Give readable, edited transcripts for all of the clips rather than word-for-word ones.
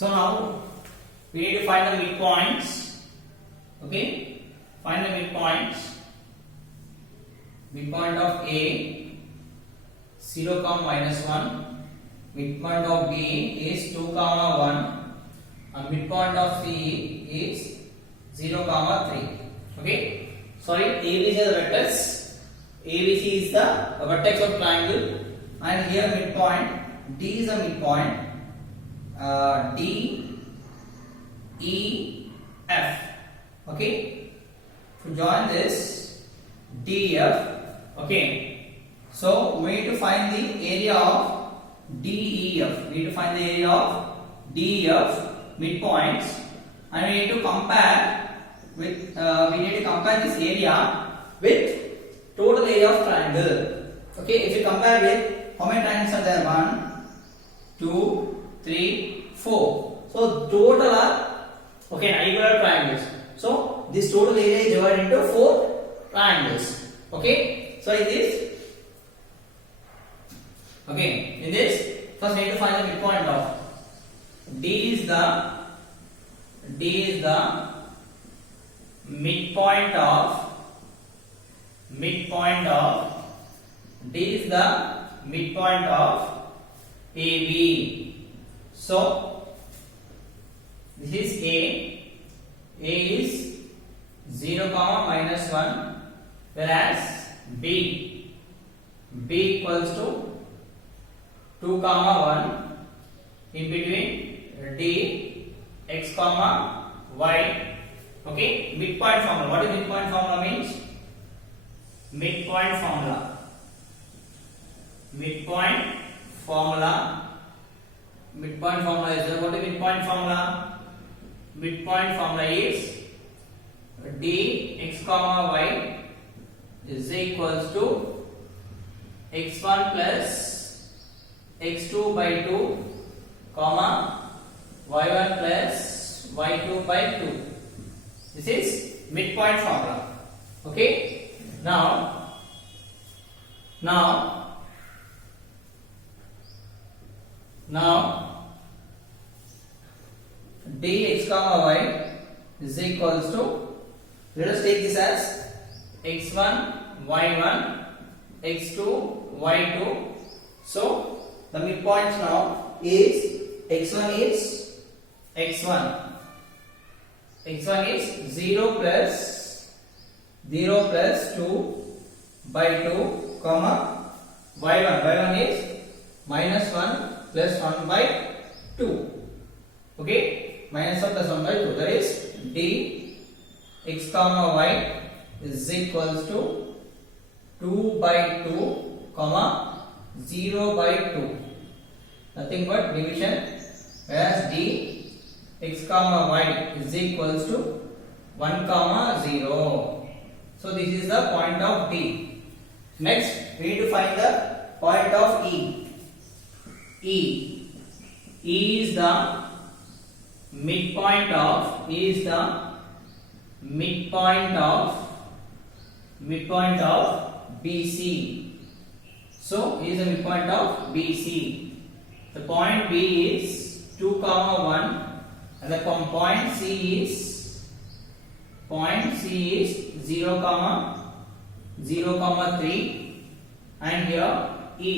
So now we need to find the midpoints. Okay, find the midpoints. Midpoint of A 0, -1. Midpoint of B is 2, 1. And midpoint of C is 0, 3. Okay. Sorry, ABC is the vertex. ABC is the vertex of triangle, and here midpoint D is the midpoint. D, E, F. Okay. To join this D, F. Okay. So we need to find the area of D, E, F. We need to find the area of D, E, F midpoints, and we need to compare with this area with total area of triangle. Okay, if you compare with how many triangles are there? 1, 2, 3, 4. So total are equivalent triangles. So this total area is divided into 4 triangles. Okay, so in this first we need to find the midpoint of D is the midpoint of D is the midpoint of AB. So this is A is 0, -1, whereas B equals to 2, 1, in between D, X, Y. Okay, midpoint formula. What is midpoint formula means? Midpoint formula is what is midpoint formula? Midpoint formula is D, X, Y is equals to x1 plus x2 by 2, y1 plus y2 by 2. This is midpoint formula. Okay. Now dx, y is equals to, let us take this as x1, y1, x2, y2. So the midpoint now is x1 is 0 plus 2 by 2, y1 is -1 plus 1 by 2. Okay, -1 plus 1 by 2, that is D x, y is equals to 2 by 2, 0 by 2. Nothing but division, whereas D x, y is equals to 1, 0. So this is the point of D. Next, we need to find the point of E. E is the midpoint of BC. So E is the midpoint of BC. The point B is 2, 1, and the point C is 0, 3, and here E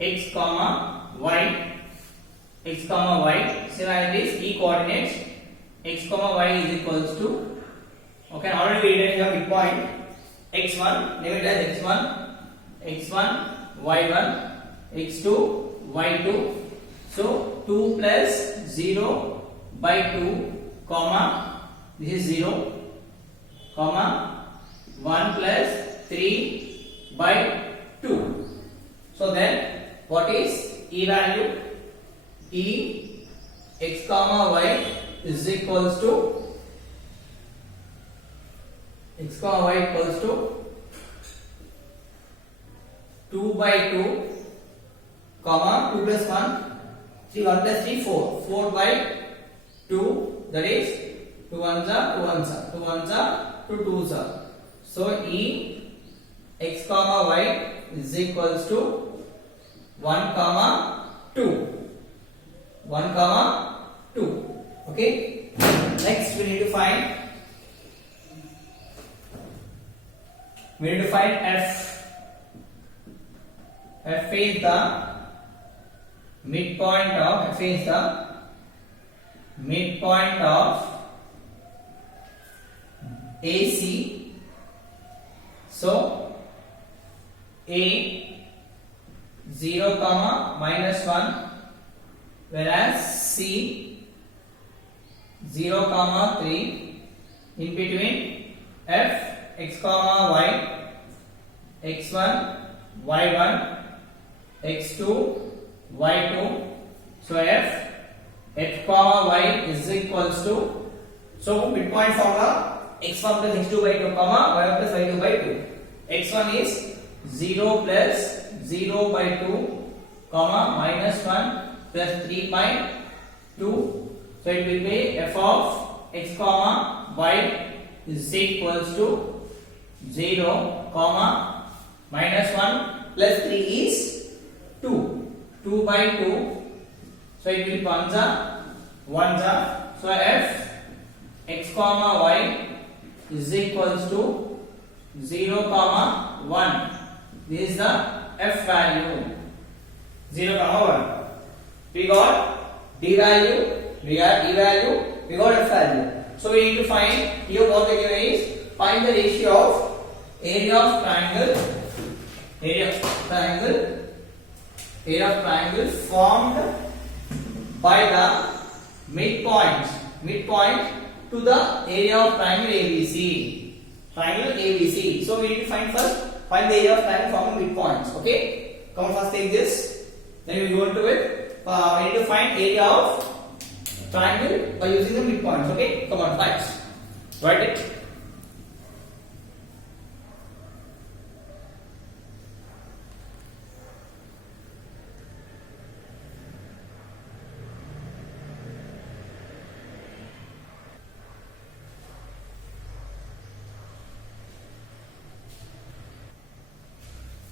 x, y. Similarly, this E coordinates x, y is equals to, okay, already we written here midpoint x1, name it as x1, y1, x2, y2. So 2 plus 0 by 2, this is 0, 1 plus 3 by 2. So then what is E value? E x, y is equals to x, y equals to 2 by 2, 2 plus 1, 3, 1 plus 3, 4, 4 by 2, that is 2 ones are 2 ones are 2 ones are 2 twos are. So E x, y is equals to 1, 2. 1, Okay. Next we need to find f. F is the midpoint of AC. So A 0, -1, whereas C 0, 3. In between F x, y, x1, y1, x2, y2. So f y is equals to, so midpoint formula x1 plus x2 by 2, y1 plus y2 by 2. x1 is 0 plus 0 by 2, -1 plus 3 by 2. So it will be f of x, y is equals to 0, -1 plus 3 is 2. 2 by 2. So it will be 1 ja. So f x, y is equals to 0, 1. This is the f value. 0, 1. We got d value, we got e value, we got f value. So we need to find, here what the given is, find the ratio of area of triangle formed by the midpoint to the area of triangle ABC. So we need to find the area of triangle forming midpoints. Okay, come on, first take this, then we go into it. We need to find area of triangle by using the midpoints. Okay, come on, write it.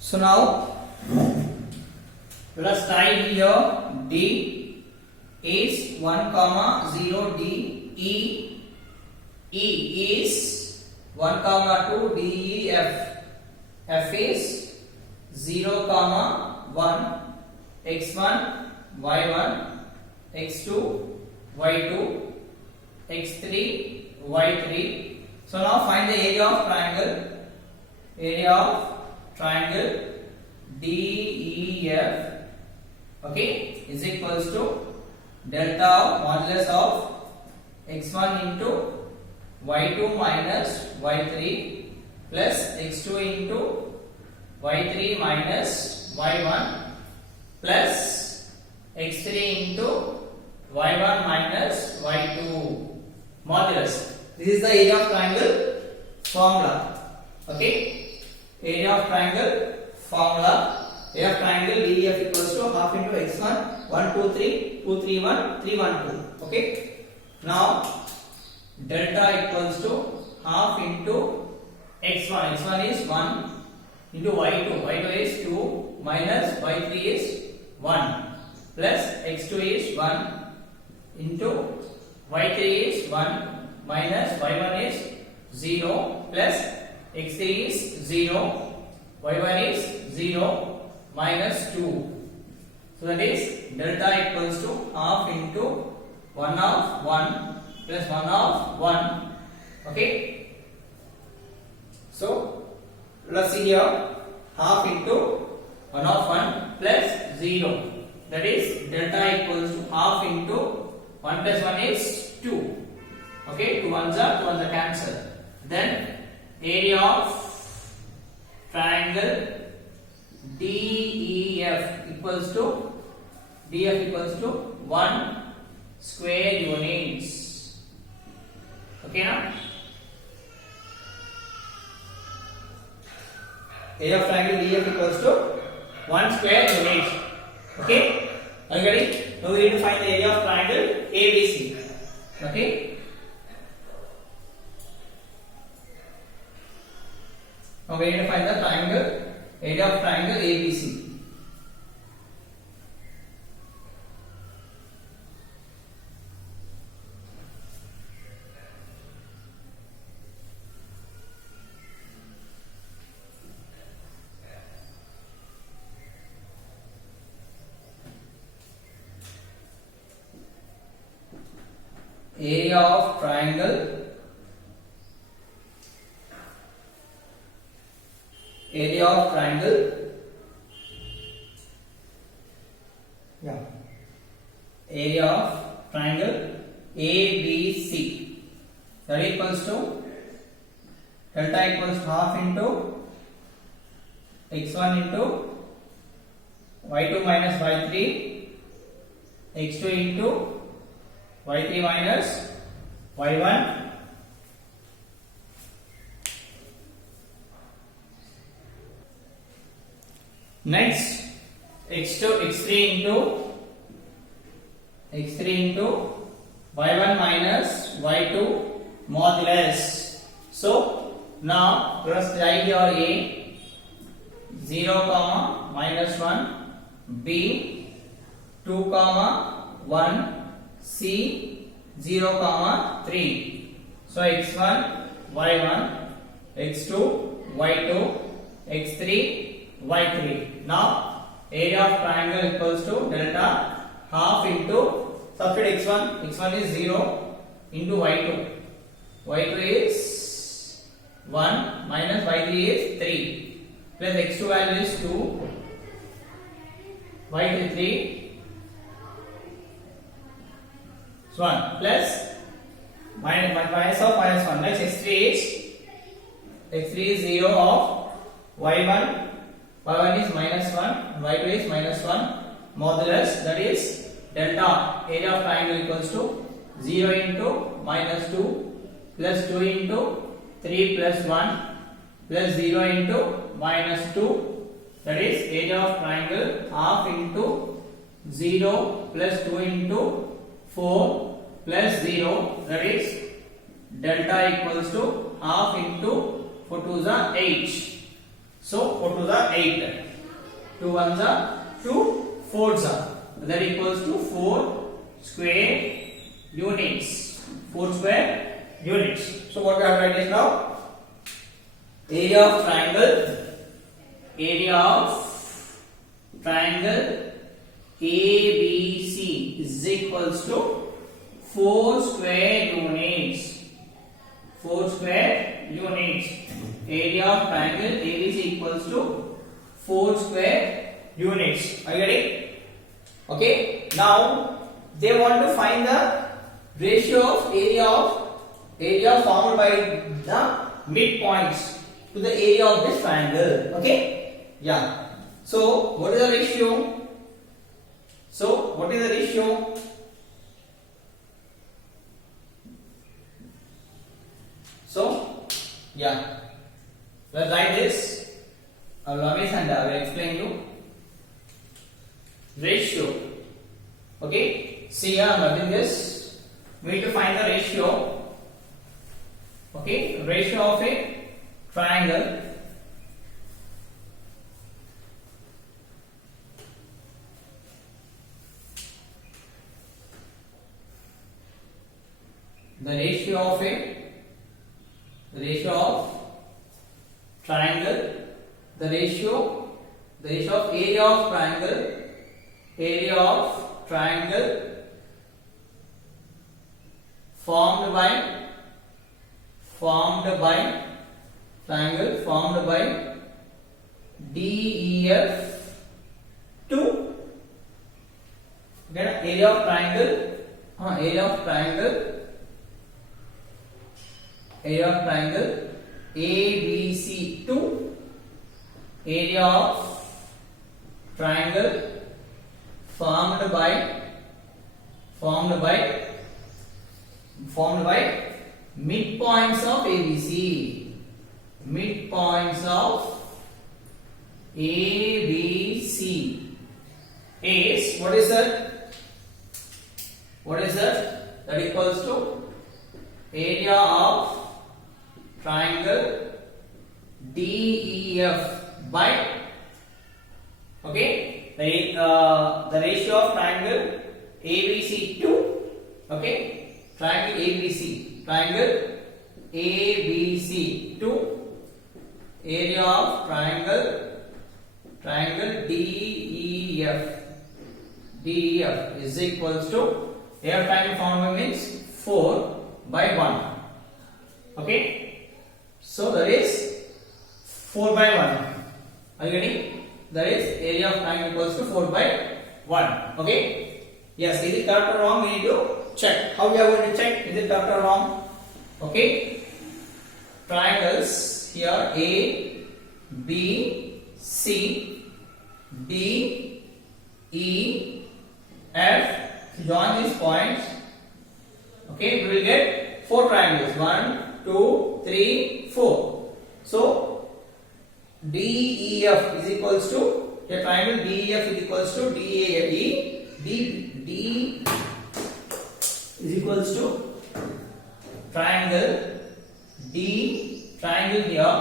So now let us write here D is 1, 0, D E is 1, 2, D E F is 0, 1, x1, y1, x2, y2, x3, y3. So now find the area of triangle DEF, okay, is equals to delta of modulus of x1 into y2 minus y3 plus x2 into y3 minus y1 plus x3 into y1 minus y2 modulus. This is the area of triangle formula. Okay, area of triangle formula. Area of triangle DEF equals to half into x1, 1, 2, 3, 2, 3, 1, 3, 1, 2. Okay. Now delta equals to half into x1. x1 is 1 into y2. y2 is 2 minus y3 is 1 plus x2 is 1 into y3 is 1 minus y1 is 0 plus x3 is 0, y1 is 0 minus 2. So that is delta equals to half into 1 of 1 plus 1 of 1. Okay. So let's see here, half into 1 of 1 plus 0. That is delta equals to half into 1 plus 1 is 2. Okay, 2 1s are cancel. Then area of triangle DEF equals to 1 square units. Okay, now area of triangle DEF equals to 1 square units. Okay, are you ready? Now we need to find the area of triangle ABC. Okay, now we need to find the area of triangle ABC. area of triangle, area of triangle, yeah, area of triangle ABC, that equals to delta equals half into x1 into y2 minus y3, x2 into y3 minus y1, next x2 x3 into y1 minus y2 modulus. So now first write your A 0 comma minus 1, B 2 comma 1, C 0 comma 3. So x1 y1, x2 y2, x3 y3. Now area of triangle equals to delta half into substitute x1 is 0 into y2 is 1 minus y3 is 3 plus x2 value is 2, y3 3 is 1 plus minus of minus 1. Next x3 is 0 of y1 is minus 1, y2 is minus 1 modulus, that is delta area of triangle equals to 0 into minus 2 plus 2 into 3 plus 1 plus 0 into minus 2, that is area of triangle half into 0 plus 2 into 4 plus 0, that is delta equals to half into 4 2s are 8. So 4 2s are 8, 2 1s are 2, 4s are, that equals to 4 square units. 4 square units. So what we have to write is now area of triangle ABC is equals to 4 square units. 4 square units. Area of triangle ABC equals to 4 square units. Are you ready? Okay. Now they want to find the ratio of area formed by the midpoints to the area of this triangle. Okay. Yeah. So what is the ratio? Yeah. Let's write this. I will always and I will explain you. Ratio. Okay. See here, I'm writing this. We need to find the ratio. Okay. Ratio of a triangle. The ratio of triangle, the ratio of area of triangle formed by DEF to get area of triangle ABC to area of triangle formed by midpoints of ABC. Midpoints of ABC is what is that? That equals to area of triangle DEF by the ratio of triangle ABC to triangle ABC to area of triangle DEF is equals to area of triangle formed means 4 by 1. Okay, so that is 4 by 1. Are you getting? That is area of triangle equals to 4 by 1. Okay, yes, is it correct or wrong? We need to check. How we are going to check? Is it correct or wrong? Okay, triangles here A, B, C, D, E, F. Join these points. Okay, we will get 4 triangles. 1, 2, 3, 4. So DEF is equals to a triangle DEF is equals to DAE. D is equals to triangle D, triangle here,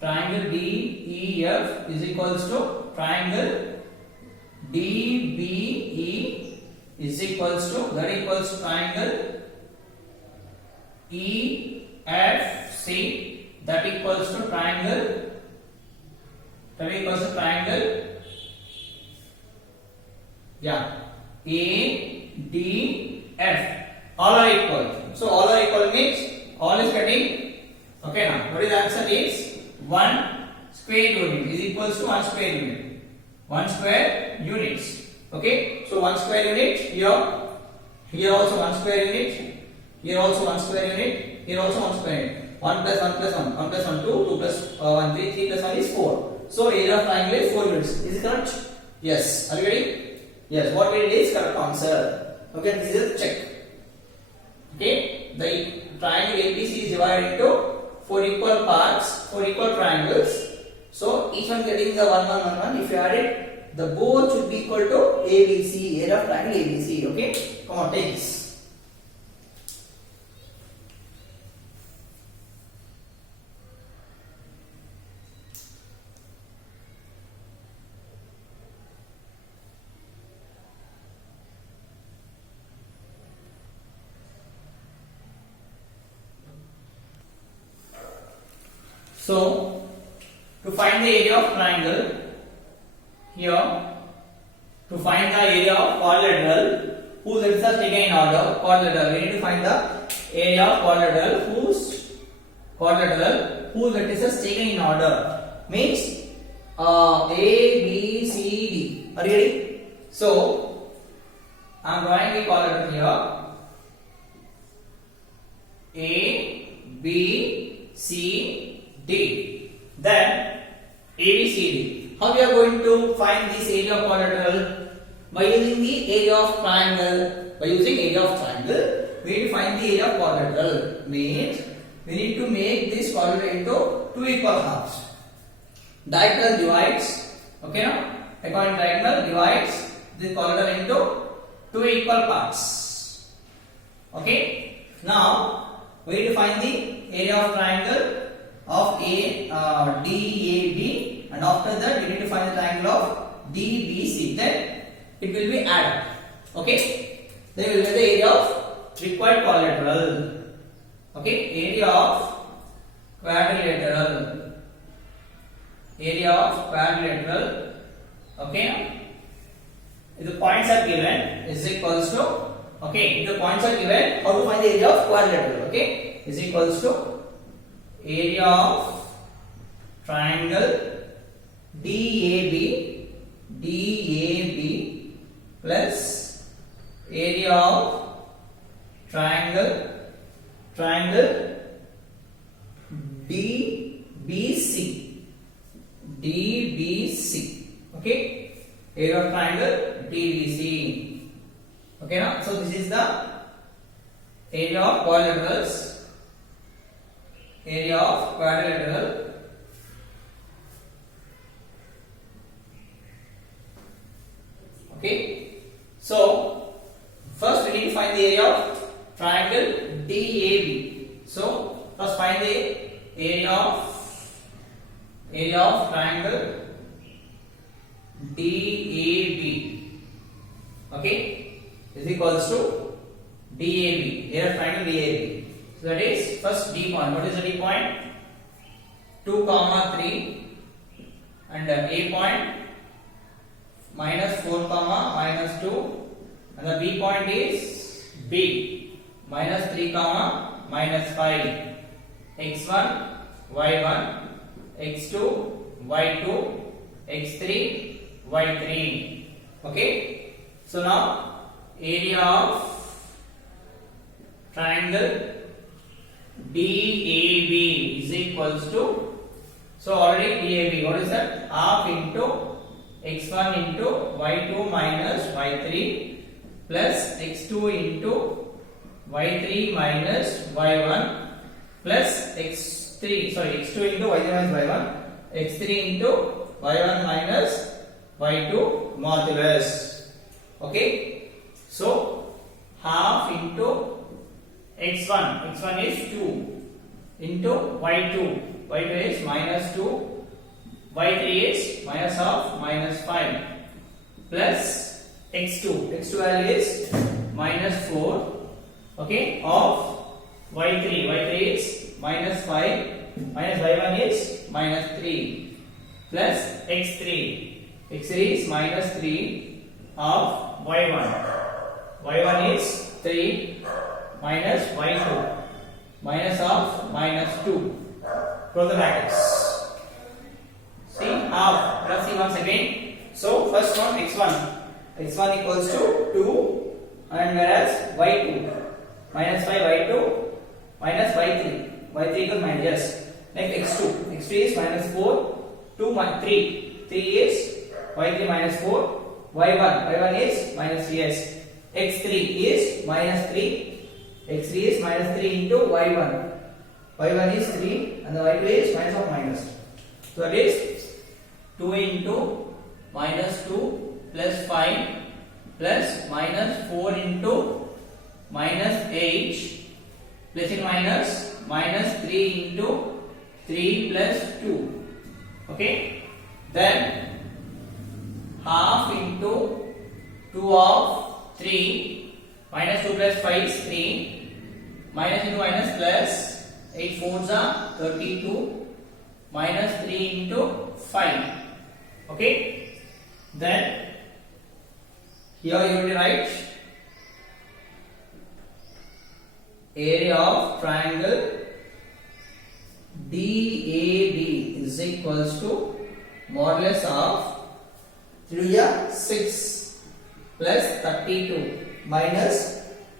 triangle DEF is equals to triangle DBE is equals to, that equals to triangle EFC, that equals to triangle, yeah, ADF. All are equal. So all are equal means all is getting, okay. Now what is the answer is 1 square unit is equals to 1 square unit. 1 square units. Okay, so 1 square unit here, here also 1 square unit, here also 1 square unit, here also 1 square unit. 1 plus 1 plus 1, 1 plus 1 2, 2 plus 1 3, 3 plus 1 is 4. So area of triangle is 4 units. Is it correct? Yes. Are you ready? Yes. What we did is correct answer. Okay, this is a check. Okay, the triangle ABC is divided into 4 equal parts, 4 equal triangles. So each one getting the 1 1 1 1. If you add it, the both should be equal to ABC, area of triangle ABC. Okay, come on, take this. So to find the area of triangle here, to find the area of quadrilateral whose edges are taken in order, quadrilateral, we need to find the area of quadrilateral whose edges are taken in order, means A, B, C, D. Are you ready? So I am drawing a quadrilateral here, A, B, C, D. Then ABCD. How we are going to find this area of quadrilateral? By using the area of triangle. By using area of triangle, we need to find the area of quadrilateral. Means we need to make this quadrilateral into 2 equal halves. Diagonal divides. Okay, now according to diagonal divides the quadrilateral into 2 equal parts. Okay. Now we need to find the area of triangle of DAB, and after that we need to find the triangle of DBC. Then it will be added. Okay, then we will get the area of required quadrilateral. Okay, area of quadrilateral. Okay, if the points are given is equals to, okay, if the points are given, how to find the area of quadrilateral? Okay, is equals to area of triangle DAB plus area of triangle DBC. Okay, area of triangle DBC. Okay, now so this is the area of quadrilaterals. Area of quadrilateral. Okay, so first we need to find the area of triangle DAB. So first find the area of triangle DAB. Okay, is equals to DAB, area of triangle DAB. So that is first D point. What is the D point? 2, 3, and A point minus 4, minus 2, and the B point is B. minus 3 comma minus 5, x1 y1 x2 y2 x3 y3. Okay, so now area of triangle DAB is equals to, so already DAB, what is that? Half into x1 into y2 minus y3 plus x2 into y3 minus y1 plus x2 into y3 minus y1, x3 into y1 minus y2 modulus. Okay, so half into x1 is 2 into y2 is minus 2, y3 is minus of minus 5 plus x2 value is minus 4, okay, of y3 is minus 5 minus y1 is minus 3 plus x3 is minus 3 of y1 is 3 minus y2 minus of minus 2. Close the brackets. See half. Let us see once again. So first one x1 equals to 2, and whereas y2 minus 5 y2 minus y3 equals minus, yes. Next x2 is minus 4, 2 minus 3 is y3 minus 4, y1 is minus, yes. x3 is minus 3 into y1 is 3 and the y2 is minus of minus, so that is 2 into minus 2 plus 5 plus minus 4 into minus 8 plus in minus 3 into 3 plus 2. Okay, then half into 2 of 3 minus 2 plus 5 is 3, minus into minus plus 8 fours are 32 minus 3 into 5. Okay, then here you will write area of triangle DAB is equals to modulus of 6 plus 32 minus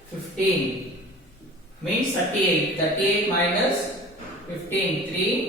15 means 38 minus 15, 3